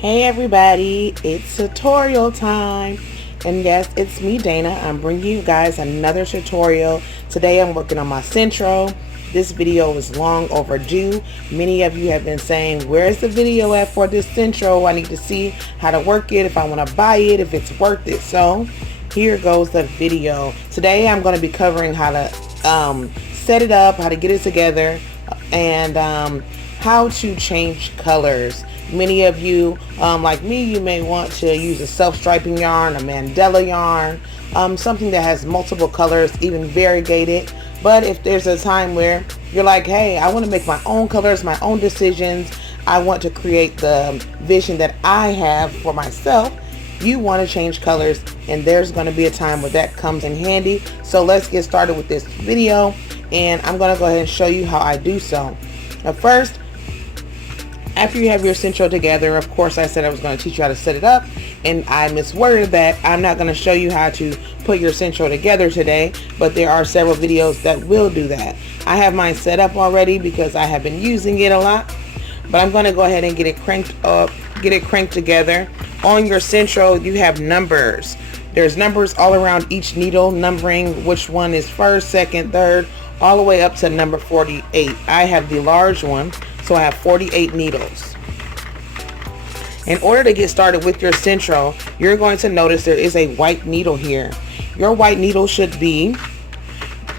Hey everybody, it's tutorial time. And yes, it's me, Dana. I'm bringing you guys another tutorial. Today I'm working on my Sentro. This video is long overdue. Many of you have been saying, where's the video at for this Sentro? I need to see how to work it, if I want to buy it, if it's worth it. So here goes the video. Today I'm going to be covering how to set it up, how to get it together, and how to change colors. Many of you, like me, you may want to use a self-striping yarn, a Mandela yarn, something that has multiple colors, even variegated. But if there's a time where you're like, hey, I want to make my own colors, my own decisions, I want to create the vision that I have for myself, you want to change colors, and there's going to be a time where that comes in handy. So let's get started with this video, and I'm going to go ahead and show you how I do so. Now first, after you have your Sentro together, of course I said I was going to teach you how to set it up, and I misworded that. I'm not going to show you how to put your Sentro together today, but there are several videos that will do that. I have mine set up already because I have been using it a lot, but I'm going to go ahead and get it cranked up, get it cranked together. On your Sentro you have numbers. There's numbers all around each needle, numbering which one is first, second, third, all the way up to number 48. I have the large one, so I have 48 needles. In order to get started with your Sentro, you're going to notice there is a white needle here. Your white needle should be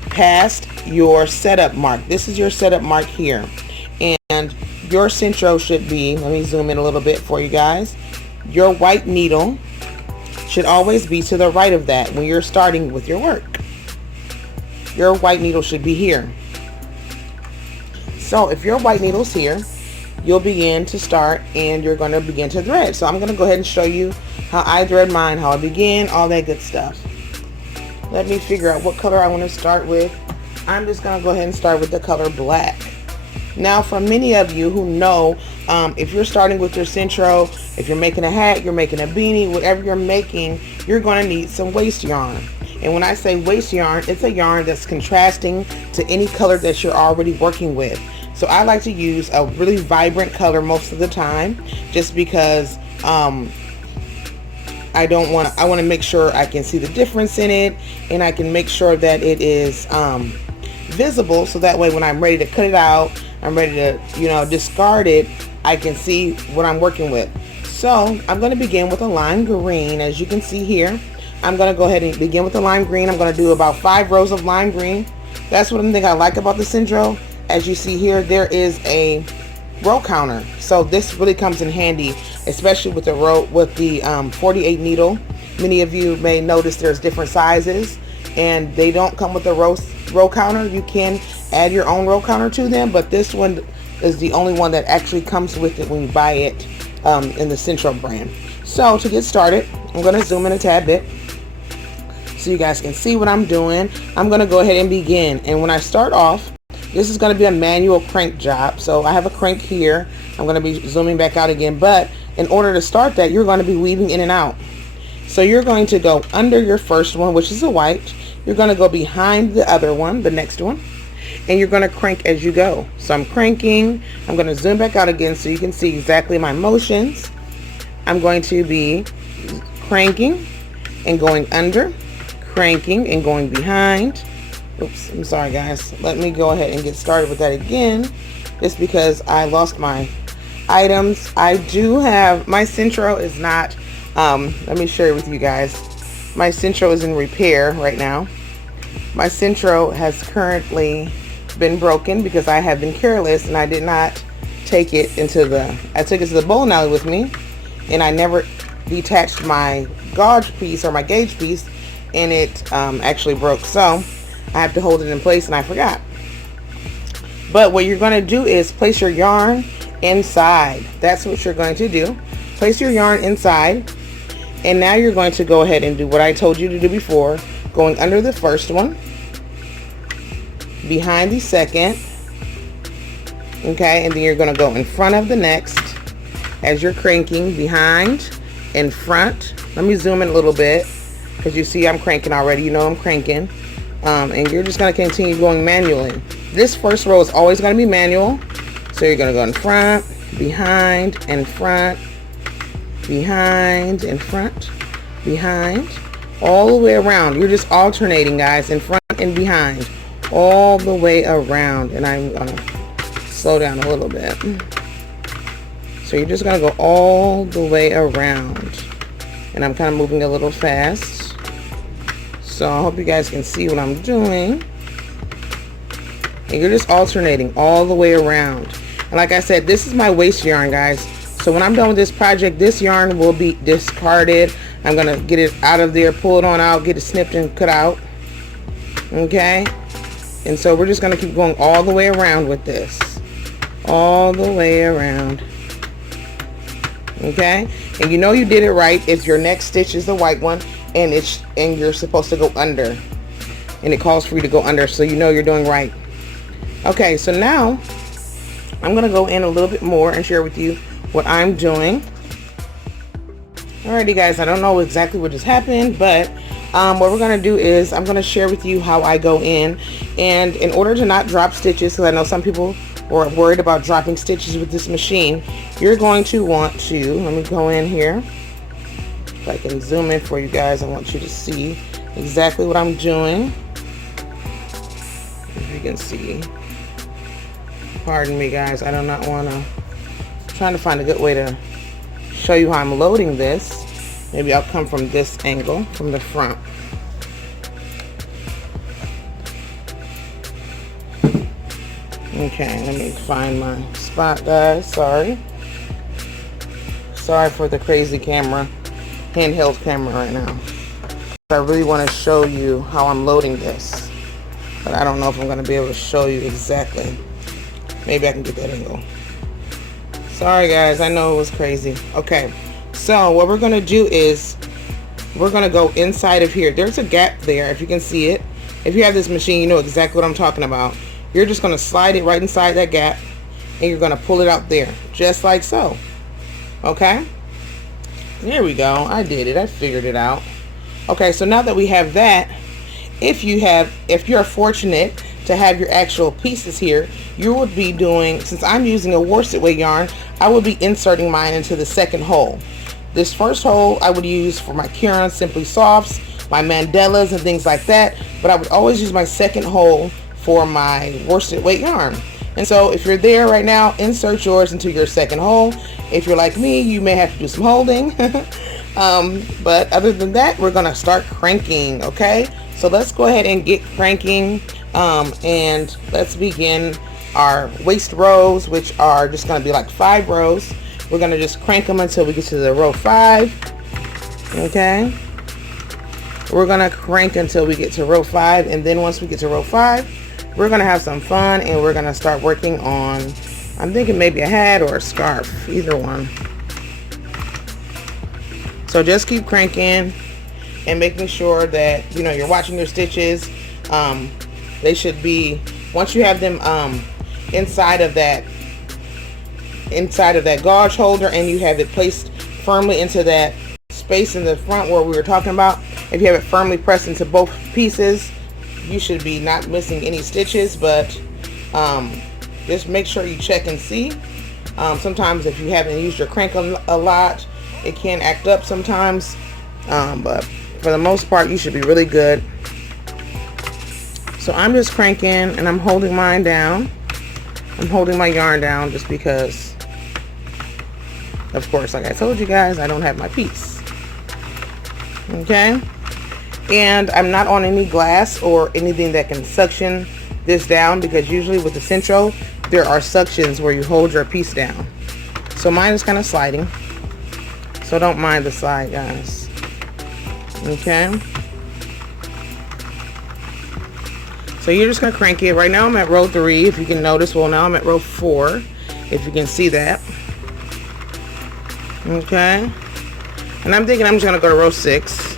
past your setup mark. This is your setup mark here. And your Sentro should be, let me zoom in a little bit for you guys. Your white needle should always be to the right of that when you're starting with your work. Your white needle should be here. So if your white needle's here, you'll begin to start and you're going to begin to thread. So I'm going to go ahead and show you how I thread mine, how I begin, all that good stuff. Let me figure out what color I want to start with. I'm just going to go ahead and start with the color black. Now for many of you who know, if you're starting with your Sentro, if you're making a hat, you're making a beanie, whatever you're making, you're going to need some waste yarn. And when I say waste yarn, it's a yarn that's contrasting to any color that you're already working with. So I like to use a really vibrant color most of the time, just because I want to make sure I can see the difference in it, and I can make sure that it is visible, so that way when I'm ready to cut it out, I'm ready to discard it, I can see what I'm working with. So I'm going to begin with a lime green. As you can see here, I'm going to go ahead and begin with the lime green. I'm going to do about 5 rows of lime green. That's one thing I like about the Sentro. As you see here, there is a row counter, so this really comes in handy, especially with the 48 needle. Many of you may notice there's different sizes, and they don't come with a row counter. You can add your own row counter to them, but this one is the only one that actually comes with it when you buy it in the Sentro brand. So to get started, I'm going to zoom in a tad bit so you guys can see what I'm doing. I'm going to go ahead and begin, and when I start off, this is going to be a manual crank job. So I have a crank here. I'm going to be zooming back out again, but in order to start that, you're going to be weaving in and out. So you're going to go under your first one, which is a white. You're going to go behind the other one, the next one, and you're going to crank as you go. So I'm cranking. I'm going to zoom back out again so you can see exactly my motions. I'm going to be cranking and going under, cranking and going behind. Oops, I'm sorry guys. Let me go ahead and get started with that again. Just because I lost my items. I do have, my Sentro is not, let me share it with you guys. My Sentro is in repair right now. My Sentro has currently been broken because I have been careless and I did not take it into I took it to the bowling alley with me, and I never detached my gauge piece or my gauge piece, and it actually broke. So I have to hold it in place, and I forgot. But what you're going to do is place your yarn inside. That's what you're going to do. Place your yarn inside, and now you're going to go ahead and do what I told you to do before, going under the first one, behind the second, okay, and then you're going to go in front of the next as you're cranking, behind, in front. Let me zoom in a little bit because you see I'm cranking already. You know I'm cranking. And you're just going to continue going manually. This first row is always going to be manual. So you're going to go in front, behind, and front, behind, in front, behind, all the way around. You're just alternating, guys, in front and behind, all the way around. And I'm gonna slow down a little bit. So you're just gonna go all the way around. And I'm kind of moving a little fast. So I hope you guys can see what I'm doing. And you're just alternating all the way around. And like I said, this is my waste yarn, guys. So when I'm done with this project, this yarn will be discarded. I'm gonna get it out of there, pull it on out, get it snipped and cut out. Okay? And so we're just gonna keep going all the way around with this. All the way around. Okay? And you know you did it right if your next stitch is the white one and you're supposed to go under. And it calls for you to go under, so you know you're doing right. Okay, so now I'm gonna go in a little bit more and share with you what I'm doing. Alrighty, guys, I don't know exactly what just happened, but what we're gonna do is I'm gonna share with you how I go in. And in order to not drop stitches, because I know some people are worried about dropping stitches with this machine, you're going to want to, let me go in here. If I can zoom in for you guys, I want you to see exactly what I'm doing. If you can see. Pardon me, guys, I do not want to, trying to find a good way to show you how I'm loading this. Maybe I'll come from this angle, from the front. Okay, let me find my spot, guys. Sorry for the crazy camera, handheld camera right now. I really want to show you how I'm loading this, but I don't know if I'm going to be able to show you exactly. Maybe I can get that angle. Sorry, guys, I know it was crazy. Okay, so what we're going to do is we're going to go inside of here. There's a gap there, if you can see it. If you have this machine, you know exactly what I'm talking about. You're just going to slide it right inside that gap, and you're going to pull it out there, just like so. Okay? There we go. I did it. I figured it out. Okay, so now that we have that, if you're fortunate to have your actual pieces here, you would be doing, since I'm using a worsted weight yarn, I would be inserting mine into the second hole. This first hole I would use for my Kieran Simply Softs, my Mandelas and things like that, but I would always use my second hole for my worsted weight yarn. And so if you're there right now, insert yours into your second hole. If you're like me, you may have to do some holding. But other than that, we're gonna start cranking. Okay, so let's go ahead and get cranking, and let's begin our waist rows, which are just going to be like 5 rows. We're going to just crank them until we get to the row 5. Okay, we're going to crank until we get to row 5, and then once we get to row 5, we're going to have some fun, and we're going to start working on, I'm thinking maybe a hat or a scarf, either one. So just keep cranking and making sure that, you know, you're watching your stitches. They should be, once you have them inside of that gauge holder, and you have it placed firmly into that space in the front where we were talking about, if you have it firmly pressed into both pieces, you should be not missing any stitches. But just make sure you check and see. Sometimes if you haven't used your crank a lot, it can act up sometimes, but for the most part you should be really good. So I'm just cranking, and I'm holding mine down. I'm holding my yarn down just because, of course, like I told you guys, I don't have my piece. Okay, and I'm not on any glass or anything that can suction this down, because usually with the Sentro there are suctions where you hold your piece down. So mine is kind of sliding, so don't mind the slide, guys. Okay, so you're just gonna crank it. Right now I'm at row 3, if you can notice. Well, now I'm at row 4, if you can see that. Okay, and I'm thinking I'm just gonna go to row 6.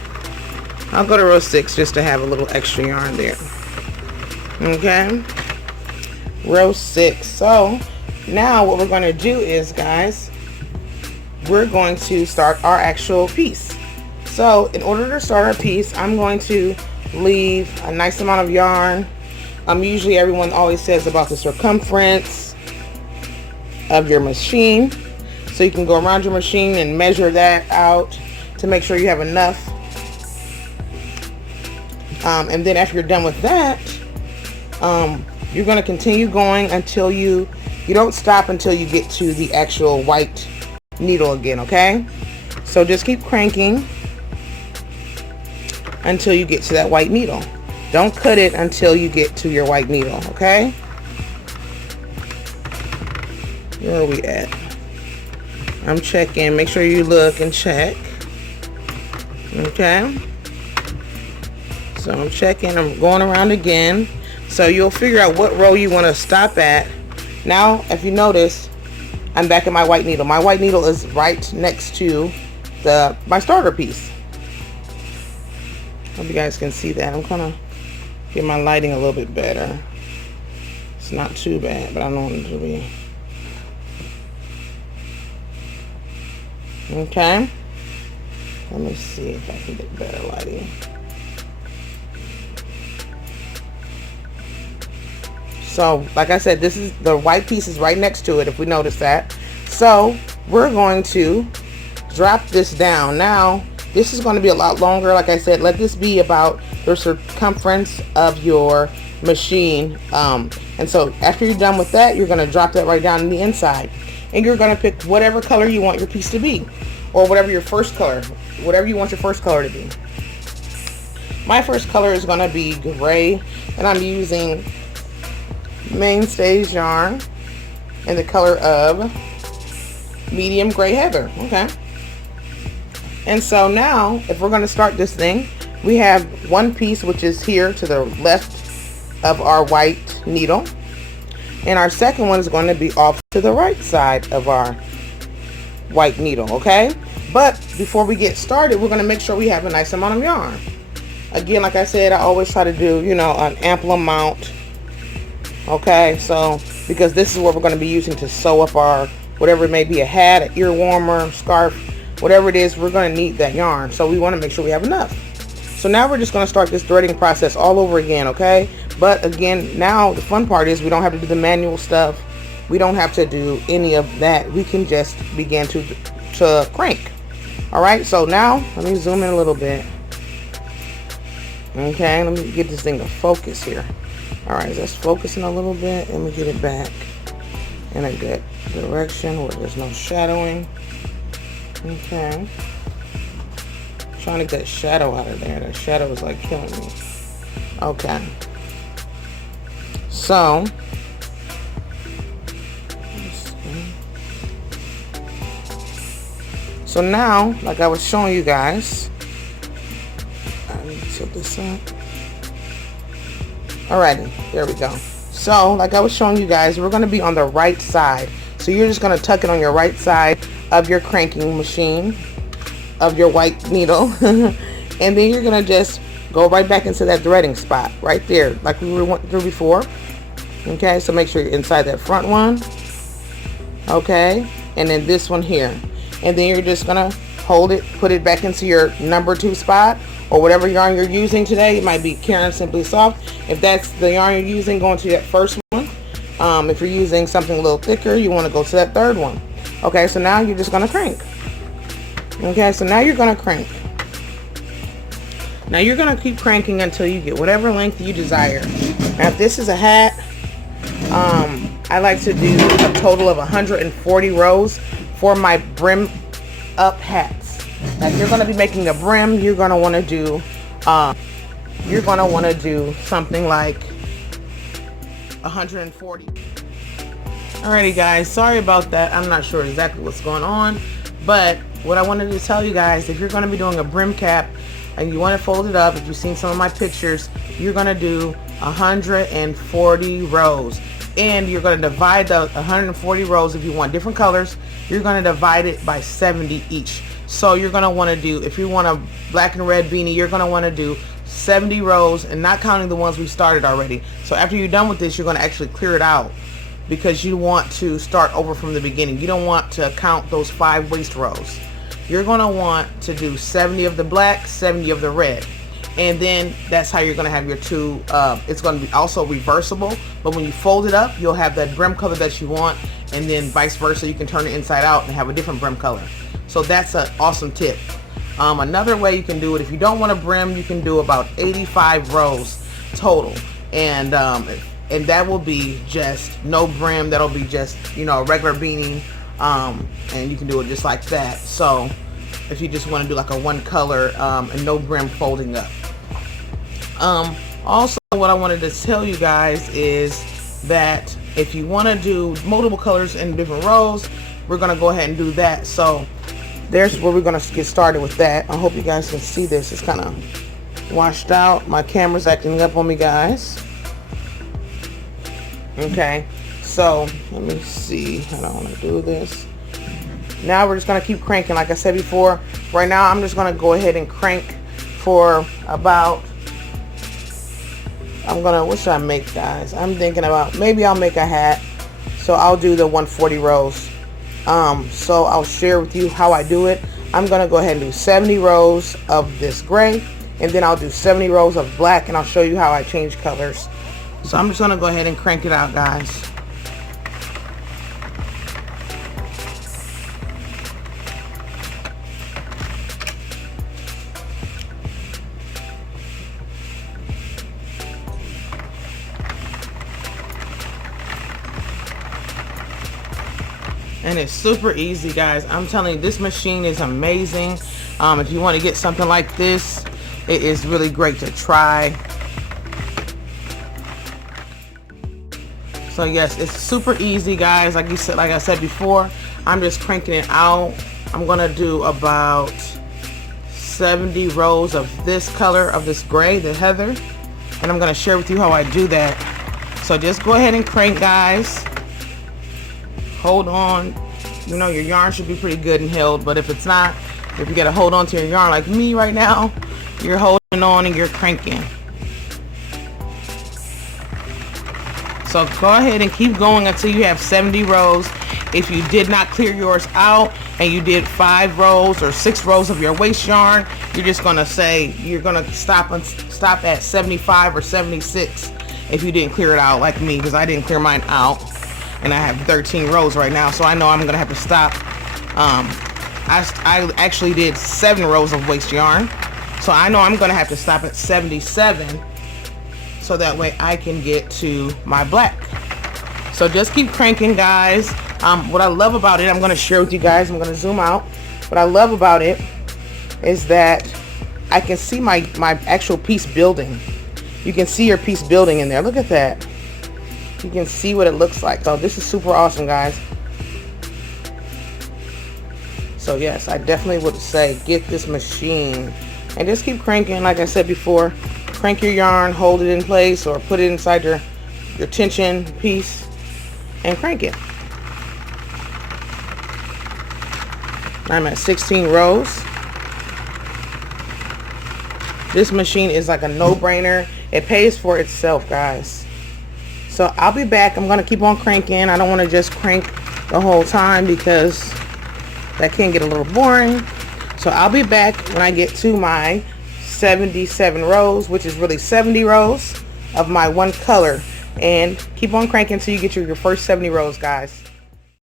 I'll go to row 6 just to have a little extra yarn there. Okay, row 6. So now what we're going to do is, guys, we're going to start our actual piece. So in order to start our piece, I'm going to leave a nice amount of yarn. Usually everyone always says about the circumference of your machine. So you can go around your machine and measure that out to make sure you have enough. And then after you're done with that, you're going to continue going until you don't stop until you get to the actual white needle again, okay? So just keep cranking until you get to that white needle. Don't cut it until you get to your white needle, okay? Where are we at? I'm checking. Make sure you look and check. Okay? So I'm checking. I'm going around again. So you'll figure out what row you want to stop at. Now, if you notice, I'm back at my white needle. My white needle is right next to my starter piece. Hope you guys can see that. I'm gonna get my lighting a little bit better. It's not too bad, but I don't want it to be. Okay. Let me see if I can get better lighting. So, like I said, this is the white piece is right next to it, if we notice that. So, we're going to drop this down. Now, this is going to be a lot longer. Like I said, let this be about the circumference of your machine. And so, after you're done with that, you're going to drop that right down in the inside. And you're going to pick whatever color you want your piece to be. Or whatever your first color, whatever you want your first color to be. My first color is going to be gray. And I'm using Mainstays yarn in the color of medium gray heather. Okay. And so now, if we're going to start this thing, we have one piece which is here to the left of our white needle, and our second one is going to be off to the right side of our white needle. Okay. But before we get started, we're going to make sure we have a nice amount of yarn. Again, like I said, I always try to do, you know, an ample amount. Okay, so because this is what we're going to be using to sew up our whatever it may be, a hat, an ear warmer, scarf, whatever it is, we're going to need that yarn. So we want to make sure we have enough. So now we're just going to start this threading process all over again, okay? But again, now the fun part is we don't have to do the manual stuff. We don't have to do any of that. We can just begin to crank. All right, so now let me zoom in a little bit. Okay, let me get this thing to focus here. All right, just focusing a little bit. Let me get it back in a good direction where there's no shadowing. Okay. Trying to get that shadow out of there. That shadow is like killing me. Okay. So, now, like I was showing you guys, I need to tilt this up. Alrighty, there we go. So, like I was showing you guys, we're going to be on the right side. So you're just going to tuck it on your right side of your cranking machine, of your white needle. And then you're going to just go right back into that threading spot right there, like we went through before. Okay, so make sure you're inside that front one. Okay, and then this one here. And then you're just going to hold it, put it back into your number 2 spot, or whatever yarn you're using today. It might be Karen Simply Soft. If that's the yarn you're using, go into that first one. If you're using something a little thicker, you want to go to that third one. Okay, so now you're just going to crank. Okay, so now you're going to crank. Now you're going to keep cranking until you get whatever length you desire. Now if this is a hat, I like to do a total of 140 rows for my brim up hats. Now if you're going to be making a brim, you're going to want to do something like 140. Alrighty guys, sorry about that. I'm not sure exactly what's going on, but what I wanted to tell you guys, if you're going to be doing a brim cap and you want to fold it up, if you've seen some of my pictures, you're going to do 140 rows. And you're going to divide the 140 rows, if you want different colors, you're going to divide it by 70 each. So you're going to want to do, if you want a black and red beanie, you're going to want to do 70 rows, and not counting the ones we started already. So after you're done with this, you're going to actually clear it out, because you want to start over from the beginning. You don't want to count those 5 waist rows. You're going to want to do 70 of the black, 70 of the red. And then that's how you're going to have your 2, it's going to be also reversible, but when you fold it up, you'll have that brim color that you want, and then vice versa, you can turn it inside out and have a different brim color. So that's an awesome tip. Another way you can do it, if you don't want a brim, you can do about 85 rows total, and that will be just no brim. That'll be just, you know, a regular beanie, and you can do it just like that. So if you just want to do like a one color and no brim folding up. Also, what I wanted to tell you guys is that if you want to do multiple colors in different rows, we're going to go ahead and do that. So there's where we're going to get started with that. I hope you guys can see this. It's kind of washed out. My camera's acting up on me, guys. Okay, so let me see how I want to do this. Now we're just going to keep cranking like I said before. Right now I'm just going to go ahead and crank for about, what should I make, guys? I'm thinking about, maybe I'll make a hat. So I'll do the 140 rows. So I'll share with you how I do it. I'm going to go ahead and do 70 rows of this gray, and then I'll do 70 rows of black, and I'll show you how I change colors. So I'm just going to go ahead and crank it out, guys. And it's super easy, guys. I'm telling you, this machine is amazing. If you want to get something like this, it is really great to try. So yes, it's super easy, guys. Like I said before, I'm just cranking it out. I'm gonna do about 70 rows of this color, of this gray, the heather, and I'm gonna share with you how I do that. So just go ahead and crank, guys. Hold on. You know, your yarn should be pretty good and held, but if it's not, if you gotta hold on to your yarn like me right now, you're holding on and you're cranking. So go ahead and keep going until you have 70 rows. If you did not clear yours out and you did 5 rows or 6 rows of your waste yarn, you're just gonna say, you're gonna stop at 75 or 76 if you didn't clear it out like me, because I didn't clear mine out. And I have 13 rows right now, so I know I'm gonna have to stop. I actually did 7 rows of waste yarn, so I know I'm gonna have to stop at 77, so that way I can get to my black. So just keep cranking, guys. What I love about it, I'm gonna share with you guys. I'm gonna zoom out. What I love about it is that I can see my actual piece building. You can see your piece building in there. Look at that. You can see what it looks like. So this is super awesome, guys. So yes, I definitely would say get this machine and just keep cranking. Like I said before, crank your yarn, hold it in place, or put it inside your tension piece and crank it. I'm at 16 rows. This machine is like a no-brainer. It pays for itself, guys. So I'll be back. I'm going to keep on cranking. I don't want to just crank the whole time because that can get a little boring. So I'll be back when I get to my 77 rows, which is really 70 rows of my one color. And keep on cranking until you get your first 70 rows, guys.